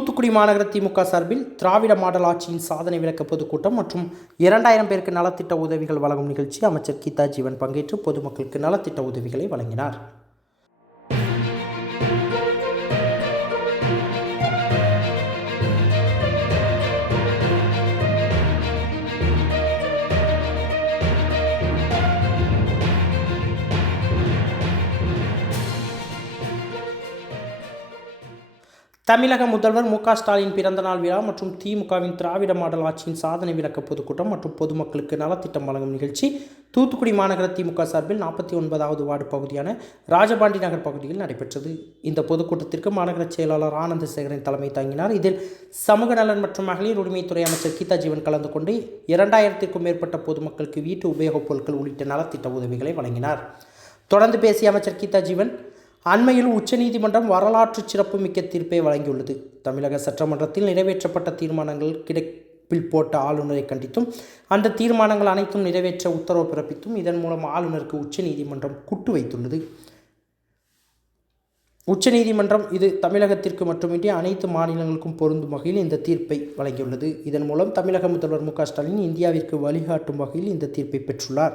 தூத்துக்குடி மாநகர திமுக சார்பில் திராவிட மாடல் ஆட்சியின் சாதனை விளக்க பொதுக்கூட்டம் மற்றும் 2000 பேருக்கு நலத்திட்ட உதவிகள் வழங்கும் நிகழ்ச்சி அமைச்சர் கீதா ஜீவன் பங்கேற்று பொதுமக்களுக்கு நலத்திட்ட உதவிகளை வழங்கினார். தமிழக முதல்வர் மு.க. ஸ்டாலின் பிறந்தநாள் விழா மற்றும் திமுகவின் திராவிட மாடல் ஆட்சியின் சாதனை விளக்க பொதுக்கூட்டம் மற்றும் பொதுமக்களுக்கு நலத்திட்டம் வழங்கும் நிகழ்ச்சி தூத்துக்குடி மாநகர திமுக சார்பில் 49வது வார்டு பகுதியான ராஜபாண்டி நகர் பகுதியில் நடைபெற்றது. இந்த பொதுக்கூட்டத்திற்கு மாநகர செயலாளர் ஆனந்தசேகரன் தலைமை தாங்கினார். இதில் சமூக நலன் மற்றும் மகளிர் உரிமைத்துறை அமைச்சர் கீதா ஜீவன் கலந்து கொண்டு 2000க்கும் மேற்பட்ட பொதுமக்களுக்கு வீட்டு உபயோகப் பொருட்கள் உள்ளிட்ட நலத்திட்ட உதவிகளை வழங்கினார். தொடர்ந்து பேசிய அமைச்சர் கீதா ஜீவன், அண்மையில் உச்சநீதிமன்றம் வரலாற்று சிறப்புமிக்க தீர்ப்பை வழங்கியுள்ளது. தமிழக சட்டமன்றத்தில் நிறைவேற்றப்பட்ட தீர்மானங்கள் கிடப்பில் போட்ட ஆளுநரை கண்டித்தும் அந்த தீர்மானங்கள் அனைத்தும் நிறைவேற்ற உத்தரவு பிறப்பித்தும் இதன் மூலம் ஆளுநருக்கு உச்சநீதிமன்றம் குட்டு வைத்துள்ளது. உச்சநீதிமன்றம் இது தமிழகத்திற்கு மட்டுமின்றி அனைத்து மாநிலங்களுக்கும் பொருந்தும் வகையில் இந்த தீர்ப்பை வழங்கியுள்ளது. இதன் மூலம் தமிழக முதல்வர் மு.க. ஸ்டாலின் இந்தியாவிற்கு வழிகாட்டும் வகையில் இந்த தீர்ப்பை பெற்றுள்ளார்.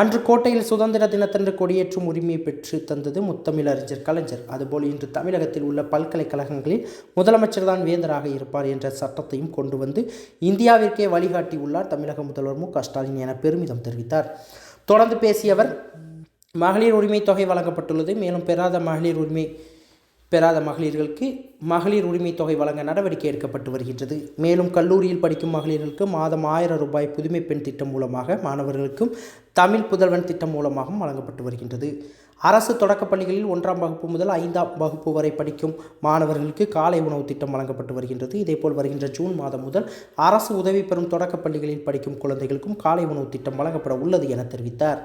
அன்று கோட்டையில் சுதந்திர தினத்தன்று கொடியேற்றும் உரிமையை பெற்று தந்தது முத்தமிழறிஞர் கலைஞர். அதுபோல் இன்று தமிழகத்தில் உள்ள பல்கலைக்கழகங்களில் முதலமைச்சர் தான் வேந்தராக இருப்பார் என்ற சட்டத்தையும் கொண்டு வந்து இந்தியாவிற்கே வழிகாட்டி உள்ளார் தமிழக முதல்வர் மு.க. ஸ்டாலின் என பெருமிதம் தெரிவித்தார். தொடர்ந்து பேசிய அவர், மகளிர் உரிமை தொகை வழங்கப்பட்டுள்ளது. மேலும் பெறாத மகளிர்களுக்கு மகளிர் உரிமை தொகை வழங்க நடவடிக்கை எடுக்கப்பட்டு வருகின்றது. மேலும் கல்லூரியில் படிக்கும் மகளிர்களுக்கு மாதம் 1000 ரூபாய் புதுமை பெண் திட்டம் மூலமாக, மாணவர்களுக்கும் தமிழ் புதல்வன் திட்டம் மூலமாகவும் வழங்கப்பட்டு வருகின்றது. அரசு தொடக்கப் பள்ளிகளில் 1ஆம் வகுப்பு முதல் 5ஆம் வகுப்பு வரை படிக்கும் மாணவர்களுக்கு காலை உணவு திட்டம் வழங்கப்பட்டு வருகின்றது. இதேபோல் வருகின்ற ஜூன் மாதம் முதல் அரசு உதவி பெறும் தொடக்கப் பள்ளிகளில் படிக்கும் குழந்தைகளுக்கும் காலை உணவு திட்டம் வழங்கப்பட உள்ளது என தெரிவித்தார்.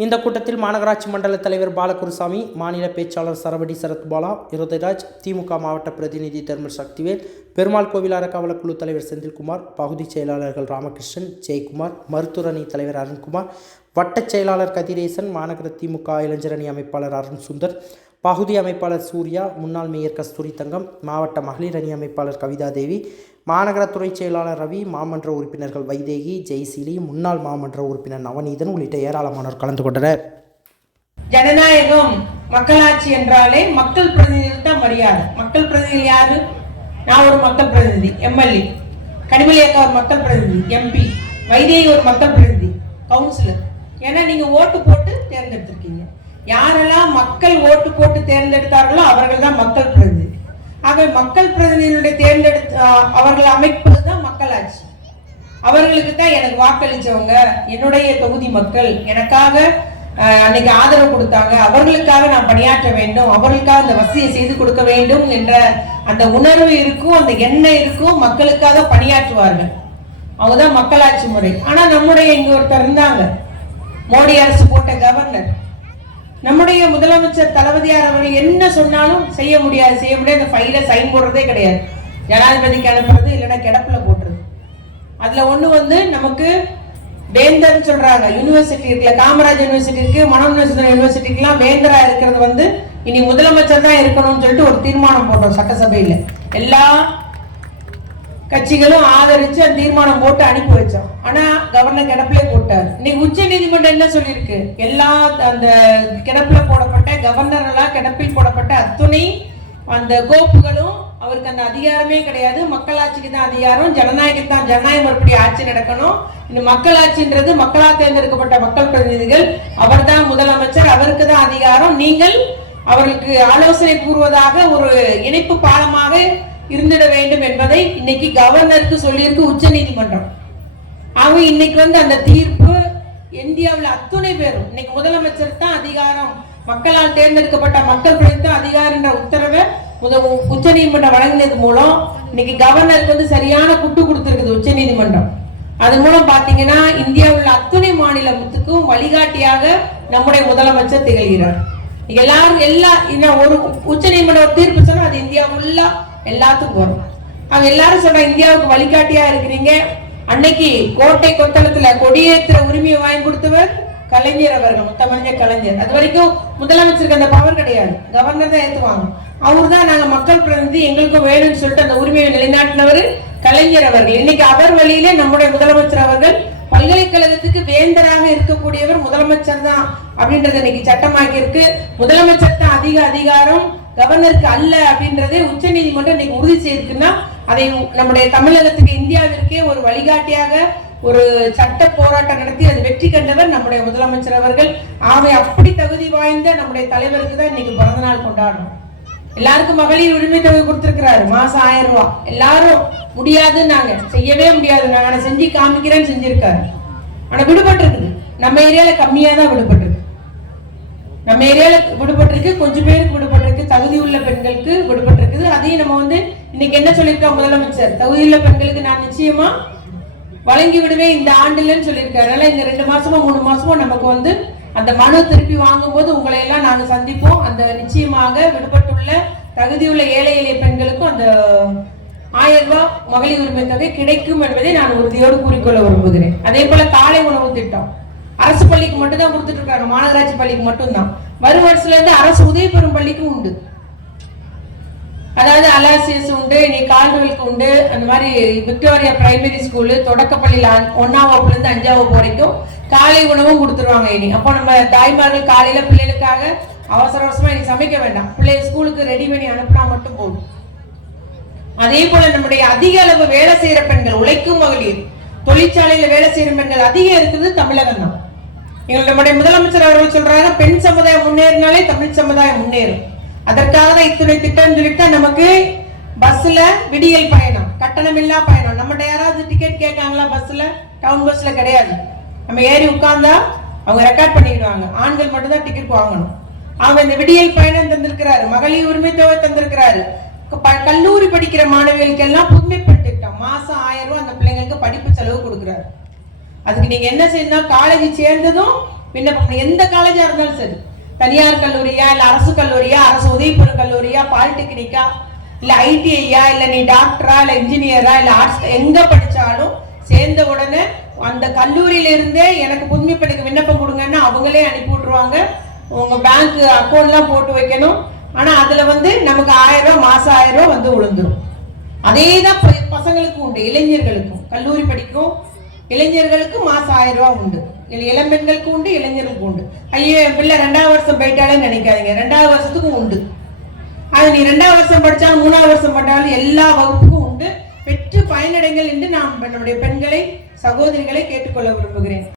இந்த கூட்டத்தில் மாநகராட்சி மண்டல தலைவர் பாலகுருசாமி, மாநில பேச்சாளர் சரவடி சரத்பாலா, இருதயராஜ், திமுக மாவட்ட பிரதிநிதி தர்மல் சக்திவேல், பெருமாள் கோவில் அறக்காவலர் குழு தலைவர் செந்தில்குமார், பகுதி செயலாளர்கள் ராமகிருஷ்ணன், ஜெயக்குமார், மருத்துவரணி தலைவர் அருண்குமார், வட்டச் செயலாளர் கதிரேசன், மாநகர திமுக இளைஞரணி அமைப்பாளர் அருண் சுந்தர், பகுதி அமைப்பாளர் சூர்யா, முன்னாள் மேயர் கஸ்தூரி தங்கம், மாவட்ட மகளிர் அணி அமைப்பாளர் கவிதா தேவி, மாநகர துறை செயலாளர் ரவி, மாமன்ற உறுப்பினர்கள் வைதேகி, ஜெய்சீலி, முன்னாள் மாமன்ற உறுப்பினர் நவநீதன் உள்ளிட்ட ஏராளமானோர் கலந்து கொண்டனர். ஜனநாயகம், மக்களாட்சி என்றாலே மக்கள் பிரதிநிதிகள் தான் மரியாதை. மக்கள் பிரதிநிதி யாரு? நான் ஒரு மக்கள் பிரதிநிதி, எம்எல்ஏ. கனிமொழி அக்கா ஒரு மக்கள் பிரதிநிதி, எம்பி. வைதேகி ஒரு மக்கள் பிரதிநிதி, கவுன்சிலர். ஏன்னா நீங்க ஓட்டு போட்டு தேர்ந்தெடுத்திருக்கீங்க. யாரெல்லாம் மக்கள் ஓட்டு போட்டு தேர்ந்தெடுத்தார்களோ அவர்கள் தான் மக்கள் பிரதிநிதி. ஆக மக்கள் பிரதிநிதிகளுடைய அவர்கள் அமைப்பது தான் மக்களாட்சி. அவர்களுக்கு தான் எனக்கு வாக்களிச்சவங்க, என்னுடைய தொகுதி மக்கள் எனக்காக அன்னைக்கு ஆதரவு கொடுத்தாங்க, அவர்களுக்காக நான் பணியாற்ற வேண்டும், அவர்களுக்காக அந்த வசதியை செய்து கொடுக்க வேண்டும் என்ற அந்த உணர்வு இருக்கும், அந்த எண்ணம் இருக்கும். மக்களுக்காக பணியாற்றுவார்கள். அவங்கதான் மக்களாட்சி முறை. ஆனா நம்முடைய இங்க ஒருத்தர் இருந்தாங்க, மோடி அரசு போட்ட கவர்னர், நம்முடைய முதலமைச்சர் தளபதியார் அவர்கள் என்ன சொன்னாலும் செய்ய முடியாது. அந்த ஃபைல சைன் போடுறதே கிடையாது. ஜனாதிபதிக்கு அனுப்புறது, இல்லைன்னா கிடப்புல போட்டுறது. அதுல ஒண்ணு நமக்கு வேந்தர்னு சொல்றாங்க. யூனிவர்சிட்டி இருக்குல்ல, காமராஜ் யூனிவர்சிட்டி இருக்கு, மனோன்மணியம் யூனிவர்சிட்டிக்கெல்லாம் வேந்தரா இருக்கிறது இனி முதலமைச்சர் தான் இருக்கணும்னு சொல்லிட்டு ஒரு தீர்மானம் போட்டோம் சட்டசபையில. எல்லா கட்சிகளும் ஆதரிச்சு அந்த தீர்மானம் போட்டு அனுப்பி வச்சோம். ஆனா கவர்னர் கிடப்பிலே போட்டார். இன்னைக்கு உச்ச நீதிமன்றம் என்ன சொல்லியிருக்கு? எல்லா அந்த கிடப்பில போடப்பட்ட கவர்னர் எல்லாம் கிடப்பில் போடப்பட்ட அத்துணை அந்த கோப்புகளும் அவருக்கு அந்த அதிகாரமே கிடையாது. மக்களாட்சிக்கு தான் அதிகாரம், ஜனநாயகம் தான், ஜனநாயகம் மறுபடி ஆட்சி நடக்கணும். இந்த மக்களாட்சின்றது மக்களால் தேர்ந்தெடுக்கப்பட்ட மக்கள் பிரதிநிதிகள், அவர் தான் முதலமைச்சர், அவருக்கு தான் அதிகாரம். நீங்கள் அவருக்கு ஆலோசனை கூறுவதாக ஒரு இணைப்பு பாலமாக இருந்திட வேண்டும் என்பதை இன்னைக்கு கவர்னருக்கு சொல்லியிருக்கு உச்ச நீதிமன்றம். அவங்க இன்னைக்கு அந்த தீர்ப்பு இந்தியாவில் அத்துணை பேரும் இன்னைக்கு முதலமைச்சர் தான் அதிகாரம், மக்களால் தேர்ந்தெடுக்கப்பட்ட மக்கள் பிரதிநிதி அதிகாரம் என்ற உத்தரவை உச்ச நீதிமன்றம் வழங்கினது மூலம் இன்னைக்கு கவர்னருக்கு சரியான குட்டு கொடுத்திருக்குது உச்ச நீதிமன்றம். அதன் மூலம் பாத்தீங்கன்னா இந்தியாவில் அத்துணை மாநிலத்துக்கும் வழிகாட்டியாக நம்முடைய முதலமைச்சர் திகழ்கிறார். எல்லாரும் ஒரு உச்ச நீதிமன்றம் தீர்ப்பு சொன்னா அது இந்தியா ஃபுல்லா எல்லாத்துக்கும் வரும். அவங்க எல்லாரும் சொல்ற இந்தியாவுக்கு வழிகாட்டியா இருக்கிறீங்க. அன்னைக்கு கோட்டை கொத்தளத்துல கொடியேற்ற உரிமையை வாங்கி கொடுத்தவர் கலைஞர் அவர்கள், முத்தமிழ் கலைஞர். அது வரைக்கும் முதலமைச்சருக்கு அந்த பவர் கிடையாது, கவர்னர் தான் ஏத்துவாங்க. அவரு தான் நாங்க மக்கள் பிரதிநிதி, எங்களுக்கு வேணும்னு சொல்லிட்டு அந்த உரிமையை நிலைநாட்டினவர் கலைஞர் அவர்கள். இன்னைக்கு அவர் வழியிலே நம்முடைய முதலமைச்சர் அவர்கள் பல்கலைக்கழகத்துக்கு வேந்தராக இருக்கக்கூடியவர் முதலமைச்சர் தான் அப்படின்றது இன்னைக்கு சட்டமாக்கி இருக்கு. முதலமைச்சர் தான் அதிக அதிகாரம், கவர்னருக்கு அல்ல அப்படின்றதே உச்ச நீதிமன்றம் இன்னைக்கு உறுதி செய்திருக்குன்னா அதை நம்முடைய தமிழகத்துக்கு, இந்தியாவிற்கே ஒரு வழிகாட்டியாக ஒரு சட்ட போராட்டம் நடத்தி அது வெற்றி கண்டவர் நம்முடைய முதலமைச்சர் அவர்கள். ஆகவே அப்படி தகுதி வாய்ந்த நம்முடைய தலைவருக்கு தான் இன்னைக்கு பிறந்த நாள் கொண்டாடணும். எல்லாருக்கும் மகளிர் உரிமை தொகை கொடுத்திருக்கிறாரு, மாசம் 1000 ரூபாய். எல்லாரும் முடியாதுன்னு நாங்க செய்யவே முடியாது, நாங்க செஞ்சு காமிக்கிறேன்னு செஞ்சிருக்காரு. ஆனா விடுபட்டு இருக்குது, நம்ம ஏரியால கம்மியா தான் விடுபட்டு இருக்கு. நம்ம ஏரியால விடுபட்டிருக்கு, கொஞ்சம் பேருக்கு விடுபட்டிருக்கு, தகுதி உள்ள பெண்களுக்கு விடுபட்டிருக்குது. அதையும் நம்ம இன்னைக்கு என்ன சொல்லியிருக்கோம் முதலமைச்சர், தகுதியுள்ள பெண்களுக்கு நான் நிச்சயமா வழங்கி விடுவேன் இந்த ஆண்டுலன்னு சொல்லியிருக்காரு. அதனால இந்த 2 மாசமோ 3 மாசமோ நமக்கு அந்த மனு திருப்பி வாங்கும் போது உங்களை எல்லாம் நாங்க சந்திப்போம். அந்த நிச்சயமாக விடுபட்டுள்ள தகுதியுள்ள ஏழை எளிய பெண்களுக்கும் அந்த 1000 ரூபாய் மகளிர் உரிமை தொகை கிடைக்கும் என்பதை நான் உறுதியோடு கூறிக்கொள்ள விரும்புகிறேன். அதே போல காலை உணவு திட்டம் அரசு பள்ளிக்கு மட்டும் தான் கொடுத்துட்டு இருக்காங்க, மாநகராட்சி பள்ளிக்கு மட்டும்தான். வரும் வருஷத்துல இருந்து அரசு உதவி பெறும் பள்ளிக்கும் உண்டு. அதாவது அலாசியஸ் உண்டு, இன்னைக்கு கால்டுவெலுக்கு உண்டு. அந்த மாதிரி விக்டோரியா பிரைமரி ஸ்கூலு தொடக்கப்பள்ளியில 1ஆம் வகுப்புல இருந்து 5ஆம் வகுப்பு வரைக்கும் காலை உணவும் கொடுத்துருவாங்க. இனி அப்போ நம்ம தாய்மார்கள் காலையில பிள்ளைகளுக்காக அவசர அவசரமா இன்னைக்கு சமைக்க வேண்டாம், பிள்ளைங்க ஸ்கூலுக்கு ரெடி பண்ணி அனுப்பினா மட்டும் போதும். அதே போல நம்முடைய அதிக அளவு வேலை செய்யற பெண்கள், உழைக்கும் மகளிர், தொழிற்சாலையில வேலை செய்யற பெண்கள் அதிகம் இருக்குது தமிழகம் தான். நம்முடைய முதலமைச்சர் அவர்கள் சொல்றாங்க, பெண் சமுதாயம் முன்னேறினாலே தமிழ் சமுதாயம் முன்னேறும். அதற்காக தான் இத்துணை திட்டம் சொல்லிட்டு நமக்கு பஸ்ல விடியல் பயணம், கட்டணமில்லா பயணம். நம்மகிட்ட யாராவது டிக்கெட் கேட்காங்களா? பஸ்ல, டவுன் பஸ்ல கிடையாது. நம்ம ஏறி உட்கார்ந்தா அவங்க ரெக்கார்ட் பண்ணிடுவாங்க, ஆண்கள் மட்டும் தான் டிக்கெட் வாங்கணும். அவங்க இந்த விடியல் பயணம் தந்திருக்கிறாரு, மகளிர் உரிமை தொகை தந்திருக்கிறாரு. கல்லூரி படிக்கிற மாணவிகளுக்கு எல்லாம் புதுமை பெண் திட்டம், மாசம் 1000 ரூபாய் அந்த பிள்ளைங்களுக்கு படிப்பு செலவு கொடுக்குறாரு. அதுக்கு நீங்க என்ன செய்யணும், காலேஜ் சேர்ந்ததும் விண்ணப்பம், எந்த காலேஜா இருந்தாலும் சரி, தனியார் கல்லூரியா இல்ல அரசு கல்லூரியா, அரசு உதவி பெறும் கல்லூரியா, பாலிடெக்னிக்கா இல்ல ஐடிஐயா, இல்ல நீ டாக்டரா இல்ல இன்ஜினியரா இல்ல ஆர்ட்ஸ், எங்க படிச்சாலும் சேர்ந்த உடனே அந்த கல்லூரியில இருந்தே எனக்கு புதுமை பெண்ணுக்கு விண்ணப்பம் கொடுங்கன்னா அவங்களே அனுப்பி விட்டுருவாங்க. உங்க பேங்க் அக்கௌண்ட்லாம் போட்டு வைக்கணும். ஆனா அதுல நமக்கு 1000 ரூபாய், மாசம் 1000 ரூபாய் விழுந்துரும். அதேதான் பசங்களுக்கு உண்டு, இளைஞர்களுக்கும், கல்லூரி படிக்கும் இளைஞர்களுக்கு மாசம் 1000 ரூபாய் உண்டு. இளம்பெண்களுக்கு உண்டு, இளைஞர்களுக்கு உண்டு. ஐயோ என் பிள்ளை 2ஆவது வருஷம் போயிட்டாலே நினைக்காதீங்க, 2ஆவது வருஷத்துக்கும் உண்டு. அது நீ 2ஆவது வருஷம் படிச்சாலும் 3ஆவது வருஷம் படிச்சாலும் எல்லா வகுப்புக்கும் உண்டு. பெற்று பயனடைங்கள் என்று நான் நம்முடைய பெண்களை, சகோதரிகளை கேட்டுக்கொள்ள விரும்புகிறேன்.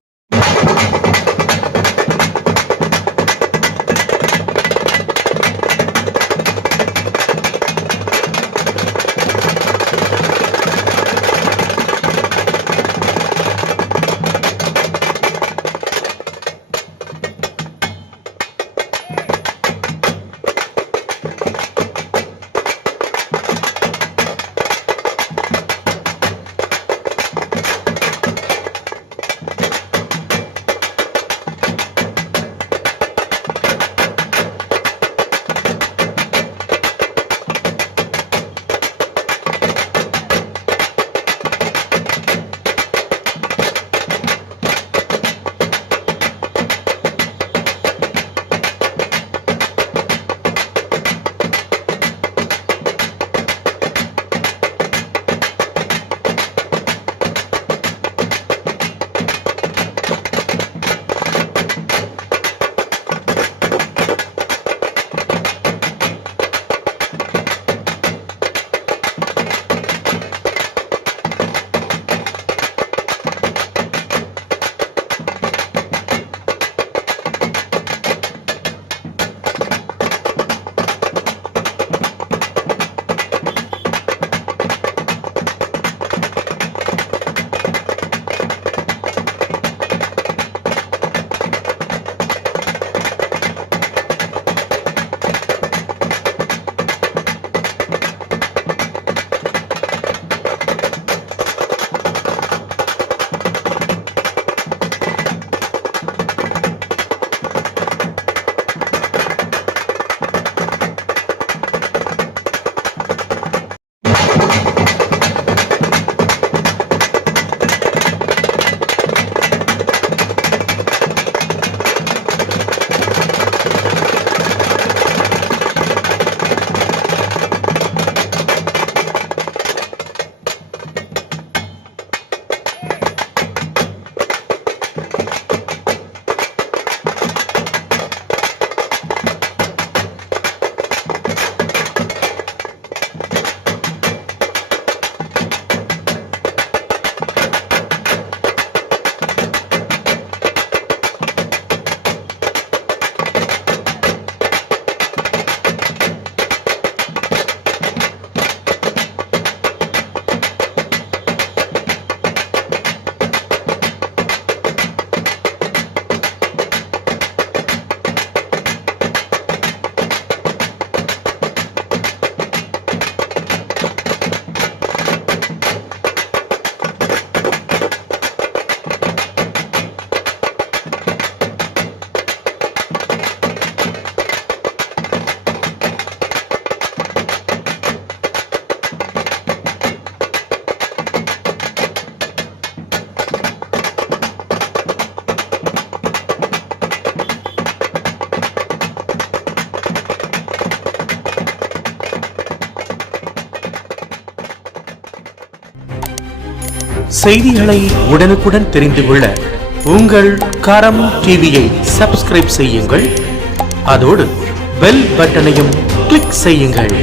செய்திகளை உடனுக்குடன் தெரிந்து கொள்ள உங்கள் கரம் டிவியை சப்ஸ்கிரைப் செய்யுங்கள். அதோடு பெல் பட்டனையும் கிளிக் செய்யுங்கள்.